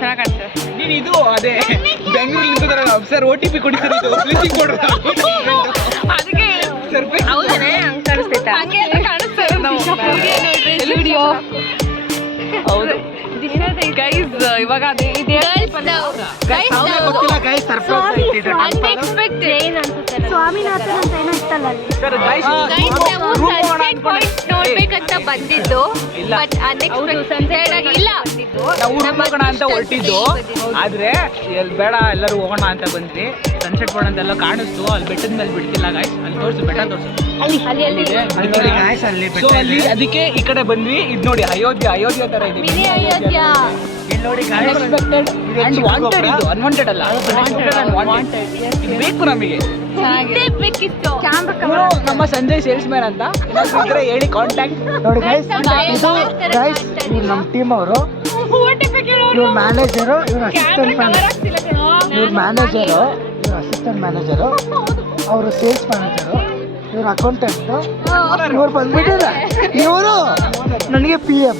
ಚೆನ್ನಾಗಿ ಕಾಣ್ತದೆ. ನೀನು ಇದು ಅದೇ ಬೆಂಗಳೂರಲ್ಲಿ ನಿಂತಿದ್ದಾರಲ್ಲ ಸರ್ OTP ಕೊಡಿಸ್ತಾರೆ ಇದು ಬ್ಲೀಚಿಂಗ್ ಪೌಡರ್ ಅದಕ್ಕೆ ಹೌದೇನೆ ಹಂಗೆ ಕಾಣಿಸ್ತೈತಾ? ಹಂಗೆ ಎಲ್ಲ ಕಾಣಿಸ್ತದೆ ನಾವು ವಿಡಿಯೋ. ಹೌದು ಗೈಸ್, ಇವಾಗ ಸ್ವಾಮಿನಾಥನ್ ಅಂತ ಏನೋ ಇತ್ತಲ್ಲ ಅಲ್ಲಿ. ನೋಡ್ಬೇಕಂತ ಬಂದಿದ್ದು ಬಟ್ ಅನ್ಎಕ್ಸ್ಪೆಕ್ಟೆಡ್ ಆಗಿ ಇಲ್ಲ. ನಾವು ಹೋಗೋಣ ಅಂತ ಹೊರಟಿದ್ದು, ಆದ್ರೆ ಎಲ್ಲಿ ಬೇಡ ಎಲ್ಲರೂ ಹೋಗೋಣ ಅಂತ ಬಂದ್ವಿ. ಸನ್ಸೆಟ್ ಪಾಯಿಂಟ್ ಅಂತೆಲ್ಲ ಕಾಣಿಸ್ತು. ಅಲ್ಲಿ ಬೆಟ್ಟದ ಮೇಲೆ ಬಿಡ್ತಿಲ್ಲ ಗಾಯ್ಸ್, ಅಲ್ಲಿ ತೋರಿಸು, ಬೆಟ್ಟ ತೋರಿಸು. ಸೊ ಅಲ್ಲಿ ಅದಕ್ಕೆ ಈ ಕಡೆ ಬಂದ್ವಿ. ಇದು ನೋಡಿ ಅಯೋಧ್ಯ ತರ ಇದೆ. Mini Ayodhya unexpected and wanted. ಇದು ಅನ್ವಾಂಟೆಡ್ ಅಲ್ಲ, ಅನ್ಎಕ್ಸ್ಪೆಕ್ಟೆಡ್ ಅಂಡ್ ವಾಂಟೆಡ್. ಇದು ಬೇಕು ನಮಗೆ. ಬೇಕಿತ್ತು. ಇವರು ನಮ್ಮ ಸಂಜಯ್ ಸೇಲ್ಸ್ ಮ್ಯಾನ್ ಅಂತ. ಏನಾದ್ರು ಇದ್ರೆ ಹೇಳಿ ಕಾಂಟ್ಯಾಕ್ಟ್. ನೋಡಿ ಗೈಸ್, ಇದು ಗೈಸ್ ನಮ್ಮ ಟೀಮ್ ಅವರು. ಇವ್ರ ಮ್ಯಾನೇಜರು, ಇವ್ರ ಅಸಿಸ್ಟೆಂಟ್ ಮ್ಯಾನೇಜರು, ಅವರು ಸೇಲ್ಸ್ ಮ್ಯಾನೇಜರು, ಇವ್ರ ಅಕೌಂಟೆಂಟು. ಇವ್ರು ಬಂದ್ಬಿಟ್ಟಿದೆ. ಇವರು ನನಗೆ PA